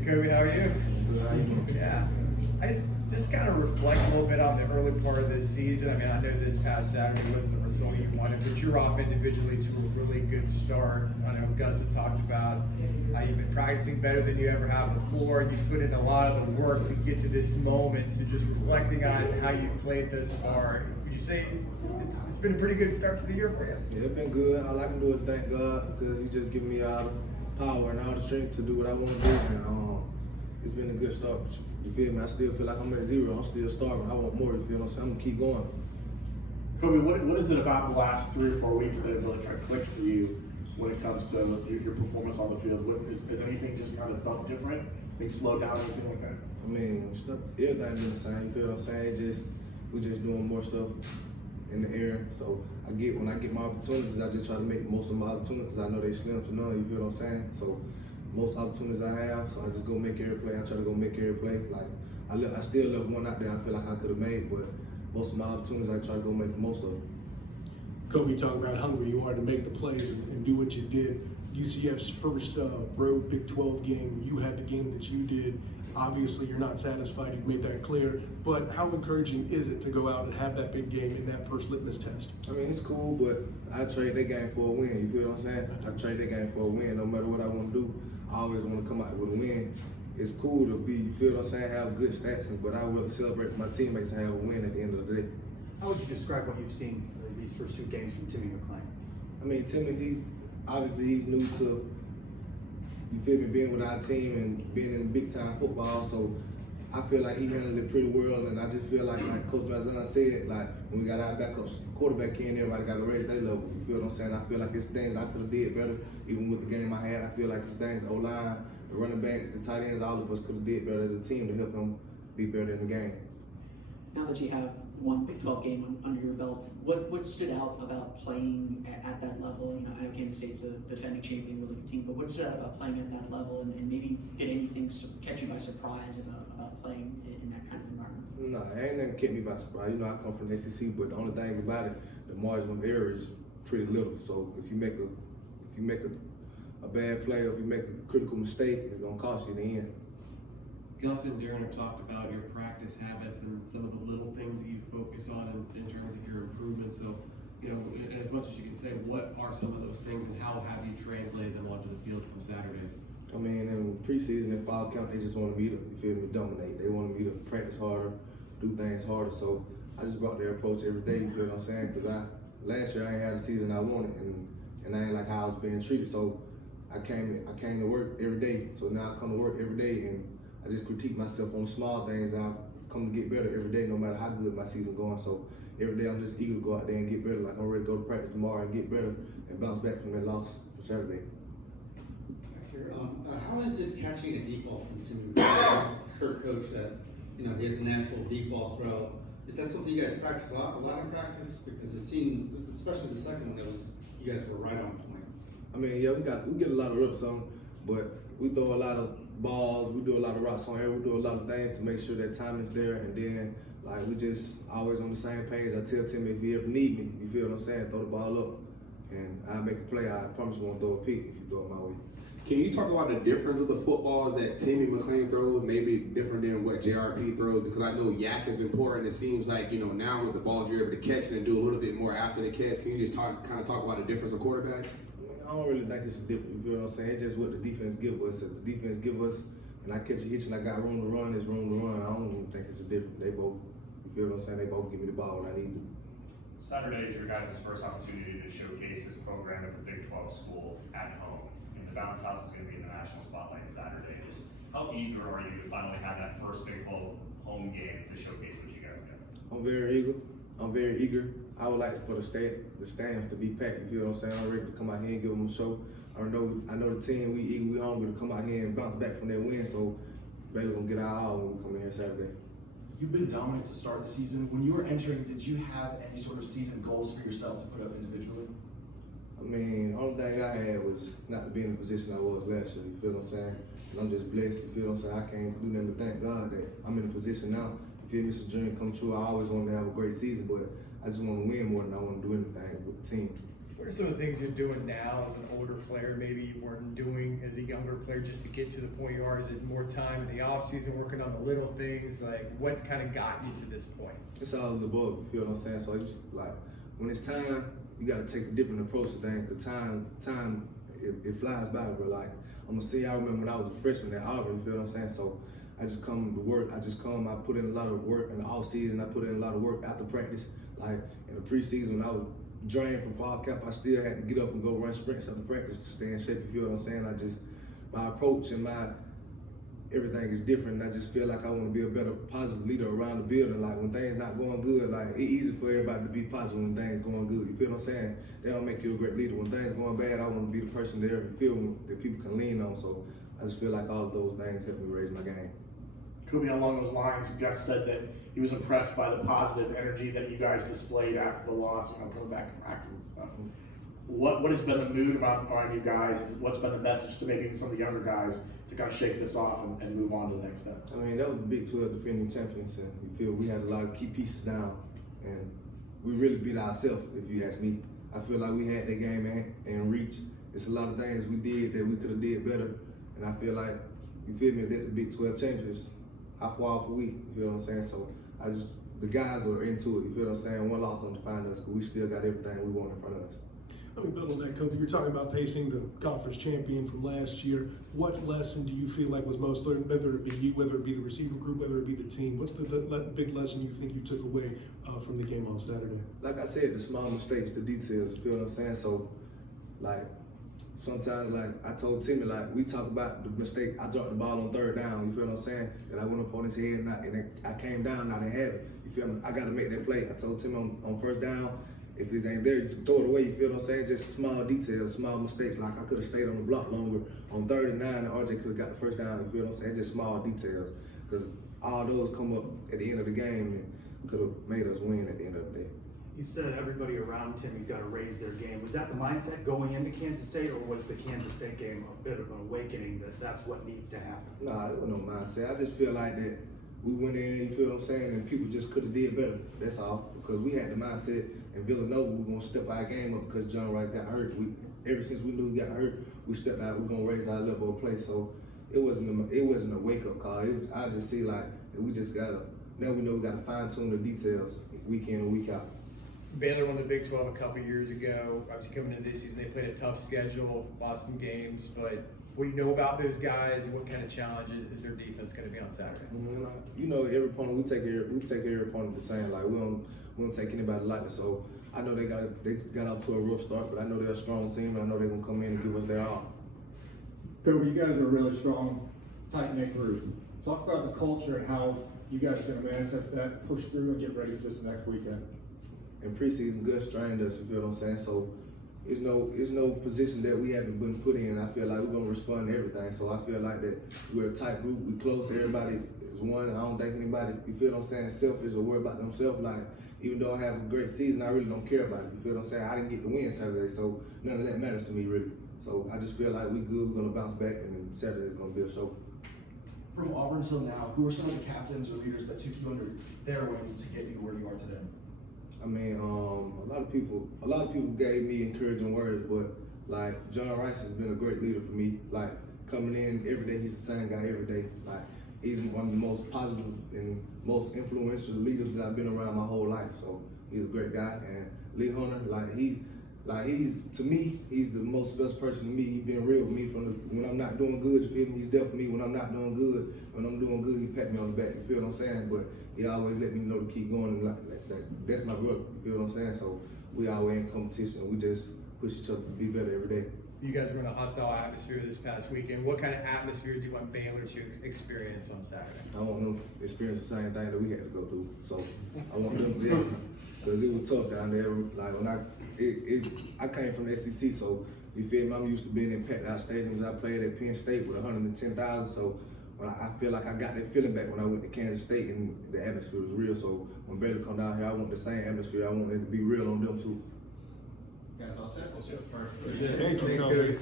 Hey Kobe, how are you? Good, how you doing? Yeah. I just kind of reflect a little bit on the early part of this season. I mean, I know this past Saturday wasn't the result you wanted, but you're off individually to a really good start. I know Gus has talked about how you've been practicing better than you ever have before. You put in a lot of the work to get to this moment. So just reflecting on how you played thus far, would you say it's been a pretty good start to the year for you? Yeah, it's been good. All I can do is thank God because He's just giving me all the power and all the strength to do what I want to do. And it's been a good start. You feel me? I still feel like I'm at zero. I'm still starving. I want more. You feel what I'm saying? I'm gonna keep going. Kobe, what is it about the last 3 or 4 weeks that really kind of clicked for you when it comes to your performance on the field? Is anything just kind of felt different? Things slowed down, anything like that? I mean, everything been the same. You feel what I'm saying? We just doing more stuff in the air. So when I get my opportunities, I just try to make the most of my opportunities. I know they slim to none. You feel what I'm saying? So most opportunities I have, so I just go make every play. I try to go make every play. Like I still left one out there I feel like I could have made, but most of my opportunities I try to go make the most of them. Kobe, talk about hungry you are to make the plays and do what you did. UCF's first road Big 12 game, you had the game that you did. Obviously, you're not satisfied, you've made that clear, but how encouraging is it to go out and have that big game in that first litmus test? I mean, it's cool, but I trade that game for a win, you feel what I'm saying? I trade that game for a win. No matter what I want to do, I always want to come out with a win. It's cool to be, you feel what I'm saying, have good stats, but I will celebrate my teammates and have a win at the end of the day. How would you describe what you've seen these first 2 games from Timmy McClain? I mean, Timmy, he's new to, you feel me, being with our team and being in big time football. So I feel like he handled it pretty well, and I just feel like Coach Malzahn said, like when we got our backups quarterback in, everybody got to raise their level. You feel what I'm saying? I feel like it's things I could have did better, even with the game I had. I feel like it's things, the O-line, the running backs, the tight ends, all of us could have did better as a team to help him be better in the game. Now that you have one Big 12 game under your belt, what stood out about playing at that level? You know, I know Kansas State's a defending champion, really good team, but what stood out about playing at that level, and maybe did anything catch you by surprise about playing in that kind of environment? No, ain't nothing kept me by surprise. You know, I come from the SEC, but the only thing about it, the margin of error is pretty little. So if you make a bad play, or if you make a critical mistake, it's gonna cost you in the end. Gus and Darren have talked about your practice habits and some of the little things that you focus on in terms of your improvement. So, you know, as much as you can say, what are some of those things and how have you translated them onto the field from Saturdays? I mean, in preseason and fall camp, they just wanted me to, you feel me, dominate. They wanted me to practice harder, do things harder. So I just brought their approach every day, you feel what I'm saying? Because last year I ain't had the season I wanted, and I ain't like how I was being treated. So I came to work every day. So now I come to work every day, and I just critique myself on the small things, and I've come to get better every day, no matter how good my season going. So every day I'm just eager to go out there and get better. Like I'm ready to go to practice tomorrow and get better and bounce back from that loss for Saturday. How is it catching a deep ball from Timmy? Her coach that his natural deep ball throw. Is that something you guys practice a lot in practice? Because it seems, especially the second one, you guys were right on point. I mean, yeah, we get a lot of reps on, but we throw a lot of balls, we do a lot of routes on air, we do a lot of things to make sure that timing's there, and then like we just always on the same page. I tell Timmy if he ever need me, you feel what I'm saying, throw the ball up, and I'll make a play. I promise you won't throw a pick if you throw it my way. Can you talk about the difference of the footballs that Timmy McClain throws, maybe different than what JRP throws? Because I know yak is important. It seems like, now with the balls you're able to catch and do a little bit more after the catch. Can you just talk about the difference of quarterbacks? I don't really think it's different, you feel what I'm saying? It's just what the defense give us. If the defense give us, and I catch a hitch and I got room to run, it's room to run. I don't even think it's a difference. They both, you feel what I'm saying? They both give me the ball when I need to. Saturday is your guys' first opportunity to showcase this program as a Big 12 school at home. And the Bounce House is going to be in the national spotlight Saturday. Just how eager are you to finally have that first Big 12 home game to showcase what you guys got? I'm very eager. I would like for the stands to be packed. You feel what I'm saying? I'm ready to come out here and give them a show. I know the team. We hungry to come out here and bounce back from that win. So Baylor gonna get our all when we come in here Saturday. You've been dominant to start the season. When you were entering, did you have any sort of season goals for yourself to put up individually? I mean, the only thing I had was not to be in the position I was last year. You feel what I'm saying? And I'm just blessed. You feel what I'm saying? I can't do nothing but thank God that I'm in a position now. You feel me? It's a dream come true. I always wanted to have a great season, but I just want to win more than I want to do anything with the team. What are some of the things you're doing now as an older player, maybe you weren't doing as a younger player just to get to the point you are? Is it more time in the off season working on the little things? Like, what's kind of got you to this point? It's all in the book, you feel what I'm saying? So it's like, when it's time, you gotta take a different approach to things. The time, it flies by, bro. Like, I'm gonna see, I remember when I was a freshman at Auburn, you feel what I'm saying? So I just come to work, I put in a lot of work in the off season, I put in a lot of work after practice. Like, in the preseason, when I was drained from fall camp, I still had to get up and go run sprints after practice to stay in shape, you feel what I'm saying? My approach and everything is different. I just feel like I want to be a better positive leader around the building. Like, when things not going good, like, it's easy for everybody to be positive when things going good. You feel what I'm saying? They don't make you a great leader. When things going bad, I want to be the person there and feel that people can lean on. So I just feel like all of those things help me raise my game. Kobe, along those lines, Gus said that he was impressed by the positive energy that you guys displayed after the loss, coming back to practice and stuff. What has been the mood around you guys, and what's been the message to maybe some of the younger guys to kind of shake this off and move on to the next step? I mean, that was the Big 12 defending champions, and you feel we had a lot of key pieces down, and we really beat ourselves, if you ask me. I feel like we had that game in reach. It's a lot of things we did that we could have did better, and I feel like, you feel me, that the Big 12 champions, how far off are we, you feel what I'm saying? So the guys are into it, you feel what I'm saying? One loss don't define us, because we still got everything we want in front of us. Let me build on that, Coach. You're talking about pacing the conference champion from last year. What lesson do you feel like was most learned, whether it be you, whether it be the receiver group, whether it be the team? What's the big lesson you think you took away from the game on Saturday? Like I said, the small mistakes, the details, you feel what I'm saying? So, like, sometimes, like, I told Timmy, like, we talk about the mistake, I dropped the ball on third down, you feel what I'm saying? And I went up on his head, and I came down, and I didn't have it. You feel me? I got to make that play. I told Timmy on first down, if it ain't there, you can throw it away, you feel what I'm saying? Just small details, small mistakes. Like, I could have stayed on the block longer on 39, and RJ could have got the first down, you feel what I'm saying? Just small details. Because all those come up at the end of the game and could have made us win at the end of the day. You said everybody around Timmy's got to raise their game. Was that the mindset going into Kansas State, or was the Kansas State game a bit of an awakening that that's what needs to happen? Nah, it wasn't no mindset. I just feel like that we went in, you feel what I'm saying, and people just could have did better. That's all. Because we had the mindset in Villanova, we were going to step our game up because John Wright got hurt. Ever since we knew he got hurt, we stepped out, we're going to raise our level of play. So it wasn't a wake-up call. I just see like, we just got to, now we know we got to fine-tune the details week in and week out. Baylor won the Big 12 a couple years ago. Obviously coming into this season, they played a tough schedule, lost some games, but what you know about those guys, what kind of challenges is their defense going to be on Saturday? You know, every opponent, we take every opponent the same. Like, we don't take anybody lightly. So I know they got off to a rough start, but I know they're a strong team, and I know they're going to come in and give us their all. Kobe, you guys are a really strong, tight-knit group. Talk about the culture and how you guys are going to manifest that, push through, and get ready for this next weekend. In preseason, Gus trained us, you feel what I'm saying? So it's no position that we haven't been put in. I feel like we're gonna respond to everything. So I feel like that we're a tight group, we close, everybody is one. I don't think anybody, you feel what I'm saying, selfish or worried about themselves. Like, even though I have a great season, I really don't care about it. You feel what I'm saying? I didn't get the win Saturday, so none of that matters to me really. So I just feel like we good, we're gonna bounce back, and then Saturday is gonna be a show. From Auburn till now, who are some of the captains or leaders that took you under their wing to get you to where you are today? I mean, a lot of people gave me encouraging words, but like John Rice has been a great leader for me. Like, coming in every day, he's the same guy every day. Like, he's one of the most positive and most influential leaders that I've been around my whole life. So he's a great guy. And Lee Hunter, he's to me, he's the most special person to me. He's been real with me when I'm not doing good, you feel me? He's there for me when I'm not doing good. When I'm doing good, he pat me on the back, you feel what I'm saying? But he always let me know to keep going, and that's my brother, you feel what I'm saying? So we always in competition, we just push each other to be better every day. You guys were in a hostile atmosphere this past weekend. What kind of atmosphere do you want Baylor to experience on Saturday? I want them to experience the same thing that we had to go through. So I want them to, because it was tough down there. Like, when I came from the SEC, so you feel me? I'm used to being in packed out stadiums. I played at Penn State with 110,000, so I feel like I got that feeling back when I went to Kansas State and the atmosphere was real. So when Baylor come down here, I want the same atmosphere. I want it to be real on them too. Guys all set? Thank you, Coach.